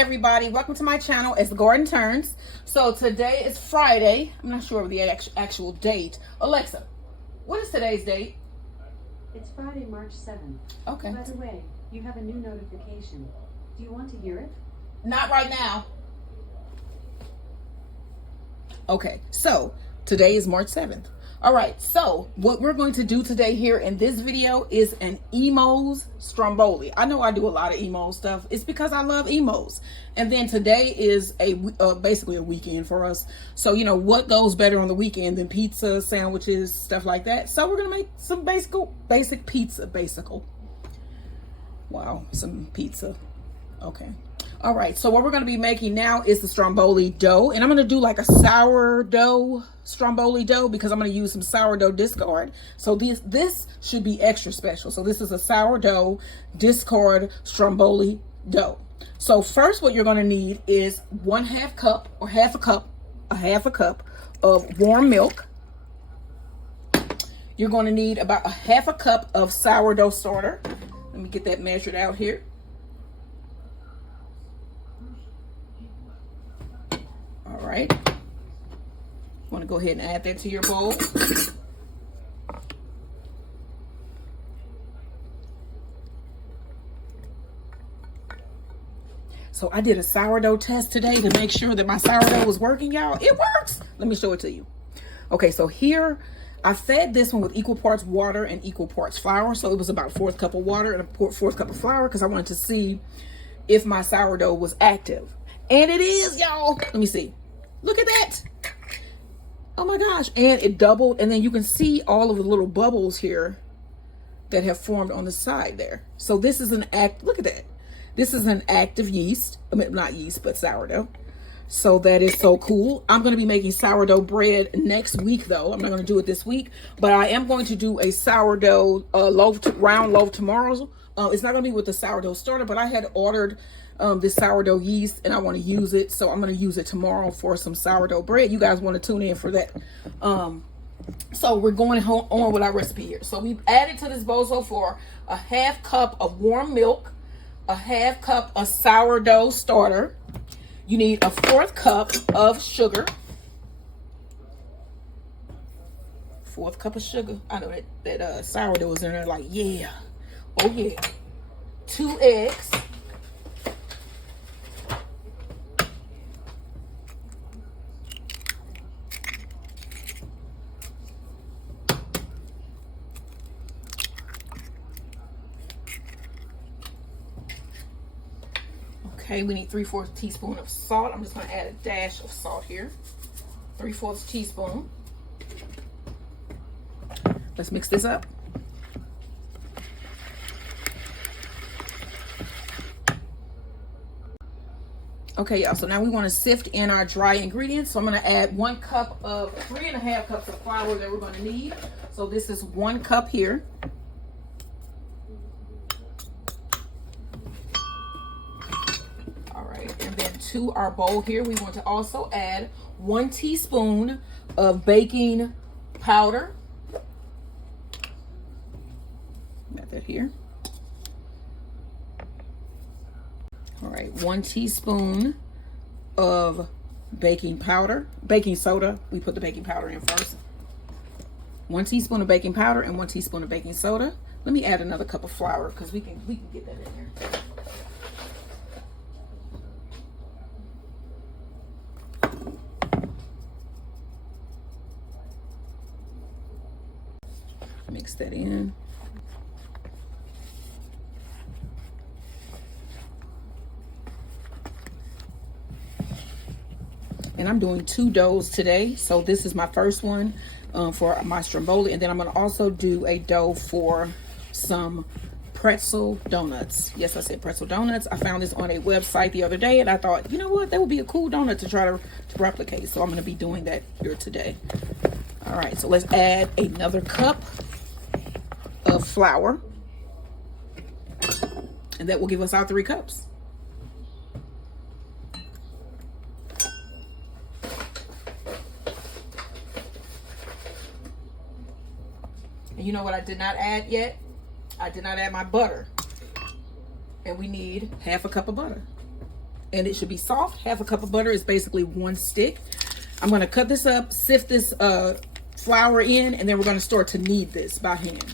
everybody, welcome to my channel. It's Garden Turns. So today is Friday. I'm not sure of the actual date. Alexa, what is today's date? It's Friday, March 7th. Okay. By the way, you have a new notification. Do you want to hear it? Not right now. Okay, so today is March 7th. All right, so what we're going to do today here in this video is an Imo'S Stromboli. I know I do a lot of Imo stuff. It's because I love Imo's. And then today is basically a weekend for us. So, you know, what goes better on the weekend than pizza, sandwiches, stuff like that. So we're going to make some basic pizza, Wow, some pizza. Okay. All right, so what we're going to be making now is the Stromboli dough. And I'm going to do like a sourdough Stromboli dough because I'm going to use some sourdough discard. So this should be extra special. So this is a sourdough discard Stromboli dough. So first what you're going to need is half a cup of warm milk. You're going to need about a half a cup of sourdough starter. Let me get that measured out here. All right, want to go ahead and add that to your bowl. So I did a sourdough test today to make sure that my sourdough was working, y'all. It works. Let me show it to you. Okay, so here I fed this one with equal parts water and equal parts flour. So it was about a fourth cup of water and a fourth cup of flour because I wanted to see if my sourdough was active. And it is, y'all. Let me see. Look at that. Oh my gosh. And it doubled. And then you can see all of the little bubbles here that have formed on the side there. So this is look at that. This is an active yeast. I mean, not yeast, but sourdough. So that is so cool. I'm going to be making sourdough bread next week though. I'm not going to do it this week, but I am going to do a sourdough round loaf tomorrow. It's not going to be with the sourdough starter, but I had ordered this sourdough yeast and I want to use it, so I'm going to use it tomorrow for some sourdough bread. You guys want to tune in for that. So we're going on with our recipe here. So we've added to this bowl so far a half cup of warm milk, a half cup of sourdough starter. You need a fourth cup of sugar. Fourth cup of sugar. I know that sourdough was in there like, yeah. Oh yeah. 2 eggs. Okay, we need 3/4 teaspoon of salt. I'm just going to add a dash of salt here. 3/4 teaspoon. Let's mix this up. Okay, y'all, so now we want to sift in our dry ingredients. So I'm going to add 3.5 cups of flour that we're going to need. So this is 1 cup here. To our bowl here, we want to also add 1 teaspoon of baking powder. Got that here. All right, 1 teaspoon of baking soda. We put the baking powder in first. 1 teaspoon of baking powder and 1 teaspoon of baking soda. Let me add another cup of flour because we can get that in there. Mix that in. And I'm doing 2 doughs today. So this is my first one for my Stromboli. And then I'm going to also do a dough for some pretzel donuts. Yes, I said pretzel donuts. I found this on a website the other day and I thought, you know what, that would be a cool donut to try to replicate. So I'm going to be doing that here today. All right, so let's add another cup of flour, and that will give us our 3 cups. And you know what I did not add yet? I did not add my butter. And we need half a cup of butter. and it should be soft. Half a cup of butter is basically 1 stick. I'm going to cut this up, sift this flour in, and then we're going to start to knead this by hand.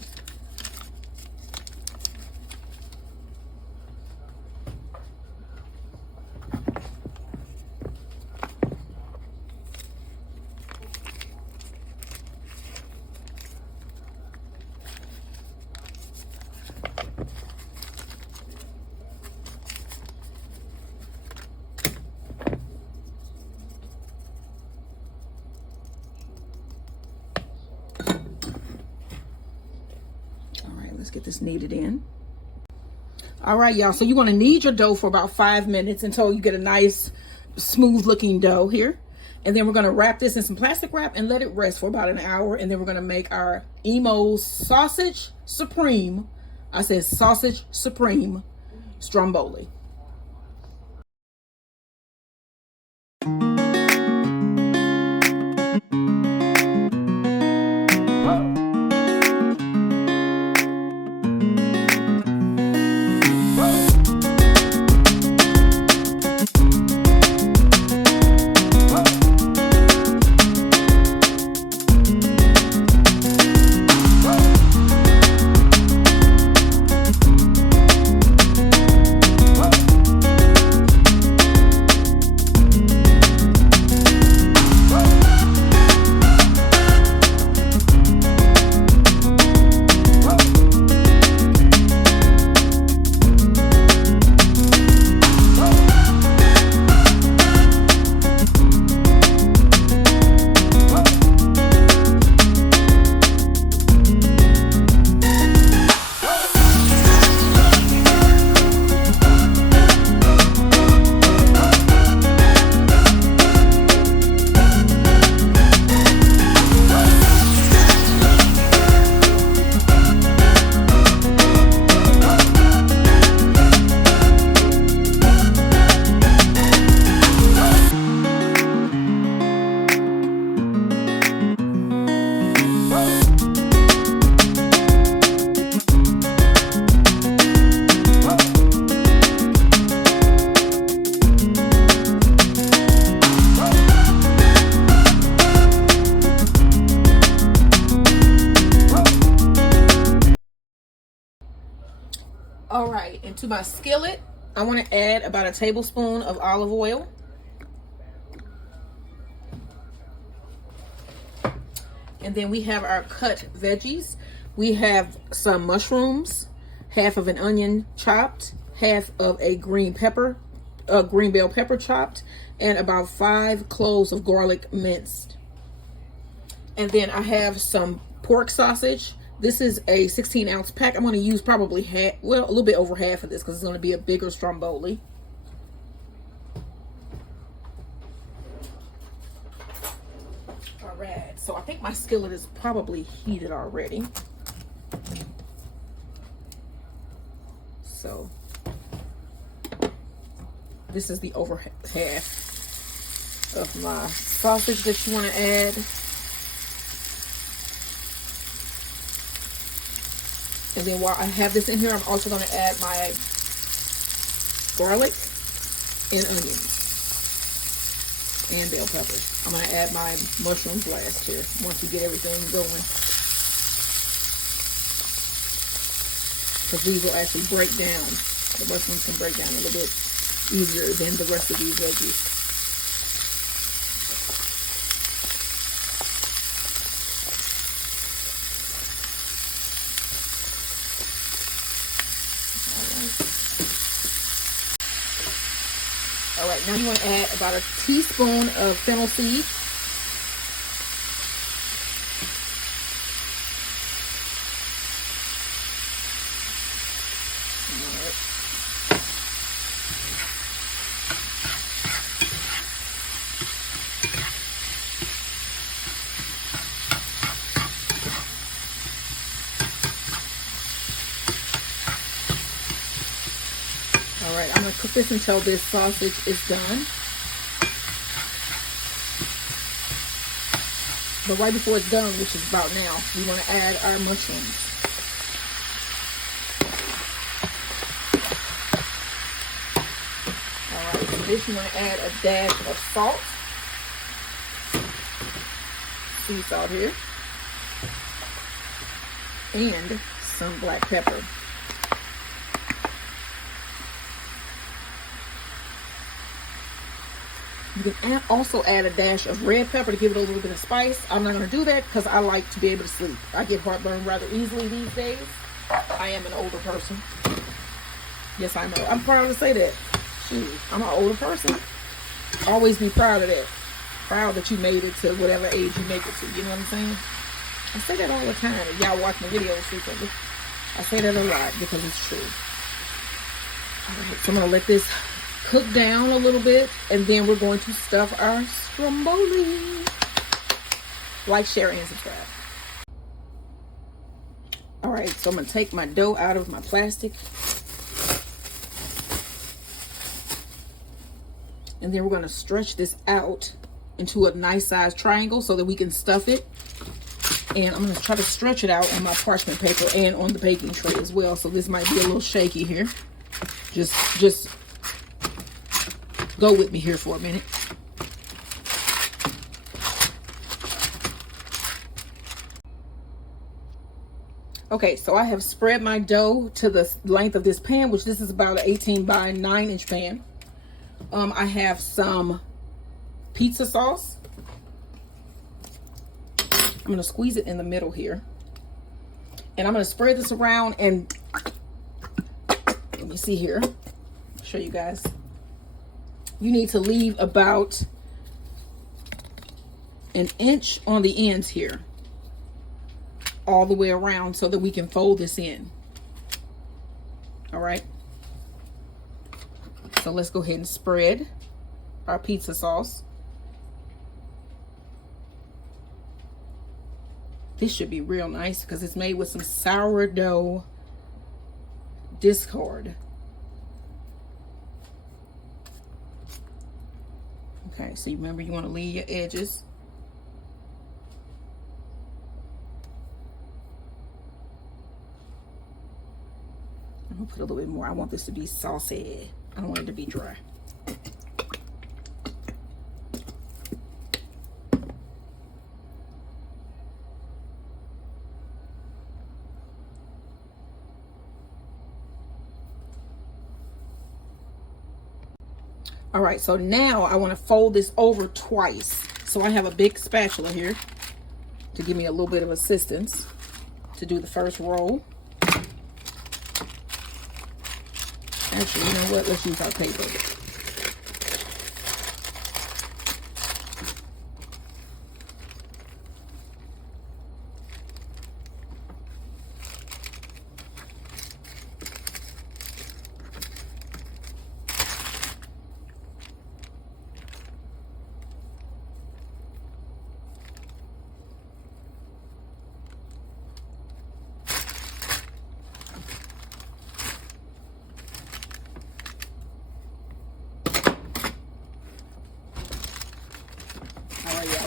Let's get this kneaded in. All right, y'all. So you want to knead your dough for about 5 minutes until you get a nice, smooth-looking dough here. And then we're going to wrap this in some plastic wrap and let it rest for about an hour. And then we're going to make our Imo'S sausage supreme. I said sausage supreme Stromboli. All right, into my skillet, I want to add about a tablespoon of olive oil. And then we have our cut veggies. We have some mushrooms, half of an onion chopped, half of a green bell pepper chopped, and about 5 cloves of garlic minced. And then I have some pork sausage. This is a 16-ounce pack. I'm going to use probably half, well, a little bit over half of this because it's going to be a bigger Stromboli. All right, so I think my skillet is probably heated already. So this is the over half of my sausage that you want to add. And then while I have this in here, I'm also going to add my garlic and onions and bell peppers. I'm going to add my mushrooms last here once we get everything going. Because these will actually break down. The mushrooms can break down a little bit easier than the rest of these veggies. All right, now you want to add about a teaspoon of fennel seeds. Alright, I'm going to cook this until this sausage is done. But right before it's done, which is about now, we want to add our mushrooms. Alright, so this, you're going to add a dash of salt. Sea salt here. And some black pepper. You can also add a dash of red pepper to give it a little bit of spice. I'm not going to do that because I like to be able to sleep. I get heartburn rather easily these days. I am an older person. Yes, I'm proud to say that. Shoot, I'm an older person. Always be proud of that. Proud that you made it to whatever age you make it to. You know what I'm saying? I say that all the time. If y'all watch my videos frequently, I say that a lot because it's true. Alright, so I'm going to let this cook down a little bit, and then we're going to stuff our stromboli. Like, share, and subscribe. Alright, so I'm going to take my dough out of my plastic. And then we're going to stretch this out into a nice sized triangle so that we can stuff it. And I'm going to try to stretch it out on my parchment paper and on the baking tray as well. So this might be a little shaky here. Just go with me here for a minute. Okay, so I have spread my dough to the length of this pan, which this is about an 18 by 9 inch pan. I have some pizza sauce. I'm going to squeeze it in the middle here. And I'm going to spread this around, and let me see here. Show you guys. You need to leave about an inch on the ends here, all the way around, so that we can fold this in. All right. So let's go ahead and spread our pizza sauce. This should be real nice because it's made with some sourdough discard. Okay, so you remember you want to leave your edges. I'm gonna put a little bit more. I want this to be saucy. I don't want it to be dry. All right, so now I want to fold this over twice. So I have a big spatula here to give me a little bit of assistance to do the first roll. Actually, you know what? Let's use our paper.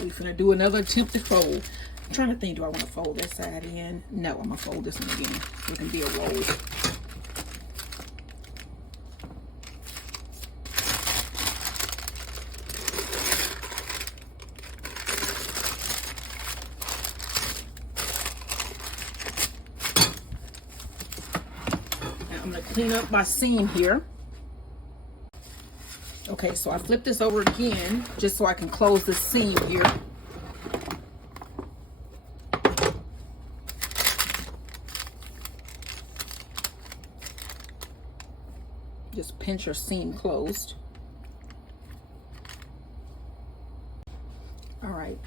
We're gonna do another attempt to fold. I'm trying to think, do I want to fold that side in? No, I'm gonna fold this one again so it can be a roll. Now I'm gonna clean up my seam here. Okay, so I flip this over again just so I can close the seam here. Just pinch your seam closed. All right.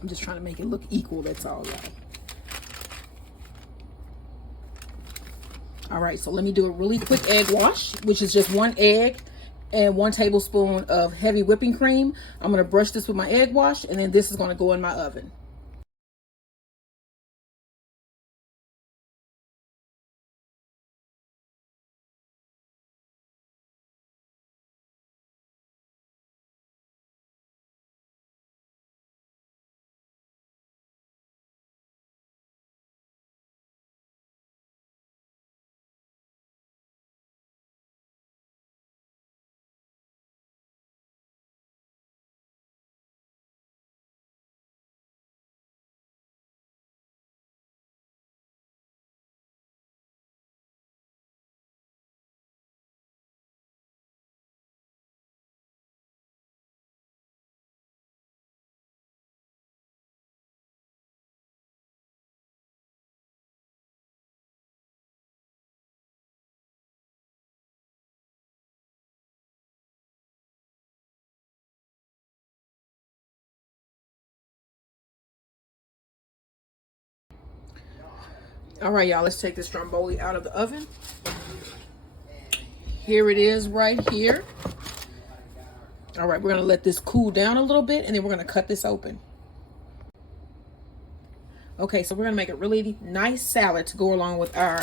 I'm just trying to make it look equal, that's all, y'all. All right, so let me do a really quick egg wash, which is just 1 egg and 1 tablespoon of heavy whipping cream. I'm going to brush this with my egg wash, and then this is going to go in my oven. All right, y'all, let's take this Stromboli out of the oven. Here it is right here. All right, we're gonna let this cool down a little bit, and then we're gonna cut this open. Okay, so we're gonna make a really nice salad to go along with our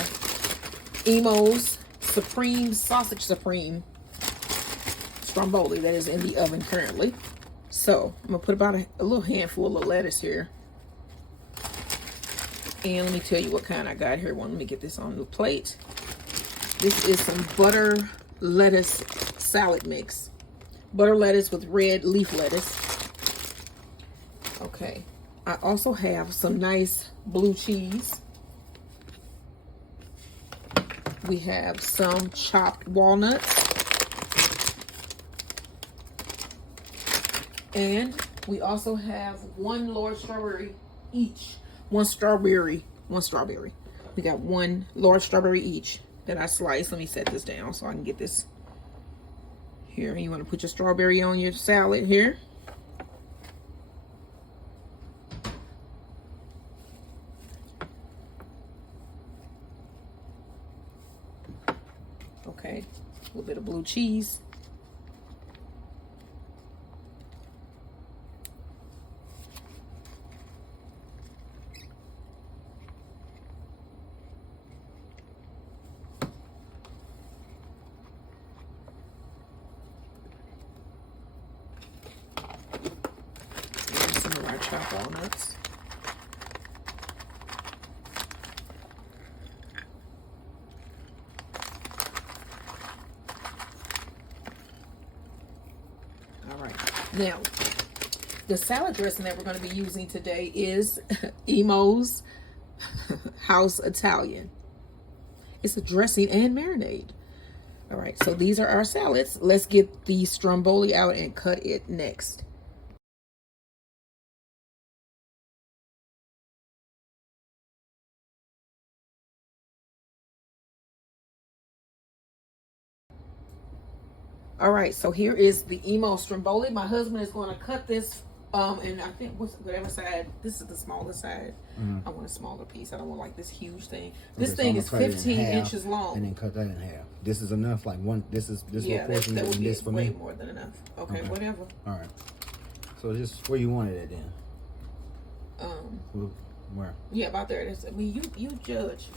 Imo'S Supreme Sausage Supreme Stromboli that is in the oven currently. So I'm gonna put about a little handful of lettuce here. And let me tell you what kind I got here. Let me get this on the plate. This is some butter lettuce salad mix. Butter lettuce with red leaf lettuce. Okay. I also have some nice blue cheese. We have some chopped walnuts. And we also have 1 large strawberry each. One strawberry. We got 1 large strawberry each that I sliced. Let me set this down so I can get this here. You want to put your strawberry on your salad here. Okay, a little bit of blue cheese. Chopped walnuts. All right. Now, the salad dressing that we're going to be using today is Imo'S House Italian. It's a dressing and marinade. All right, so these are our salads. Let's get the Stromboli out and cut it next. All right, so here is the Imo'S Stromboli. My husband is going to cut this, and I think whatever side. This is the smallest side. I want a smaller piece. I don't want like this huge thing. This thing is 15 inches long. And then cut that in half. This is enough. Like one. This yeah, portion that would be this for way me. more than enough. Okay, whatever. All right. So just where you want it at then? Where? Yeah, about there. I mean, you judge.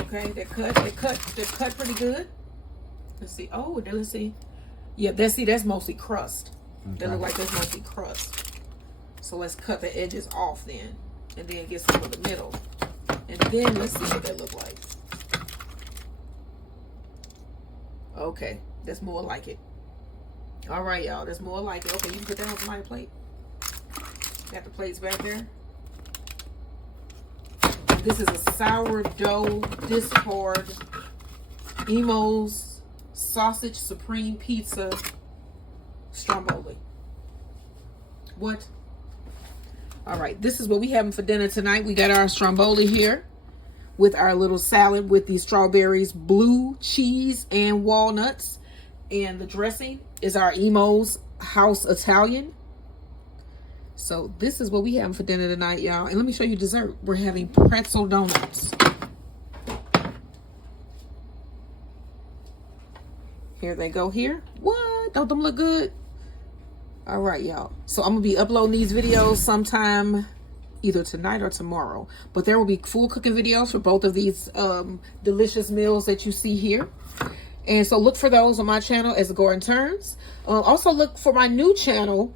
Okay, they're cut pretty good. Let's see. Oh, let's see. Yeah, that's mostly crust. Okay. That look like that's mostly crust. So let's cut the edges off then, and then get some of the middle, and then let's see what that look like. Okay, that's more like it. All right, y'all, that's more like it. Okay, you can put that on my plate. Got the plates back there. This is a sourdough discord Imo'S Sausage Supreme Pizza Stromboli. What? All right, this is what we having for dinner tonight. We got our Stromboli here with our little salad with the strawberries, blue cheese, and walnuts. And the dressing is our Imo'S House Italian. So this is what we having for dinner tonight, y'all. And let me show you dessert. We're having pretzel donuts. Here they go here. What? Don't them look good? All right, y'all. So I'm gonna be uploading these videos sometime either tonight or tomorrow. But there will be full cooking videos for both of these delicious meals that you see here. And so look for those on my channel as Gordon Turns. Also look for my new channel,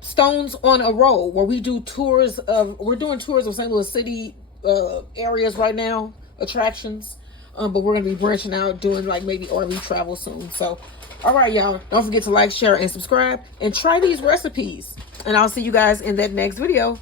Stones on a Roll, where we do tours of, we're doing tours of St. Louis City areas right now, attractions. But we're going to be branching out, doing like maybe RV travel soon. So, all right, y'all. Don't forget to like, share, and subscribe. And try these recipes. And I'll see you guys in that next video.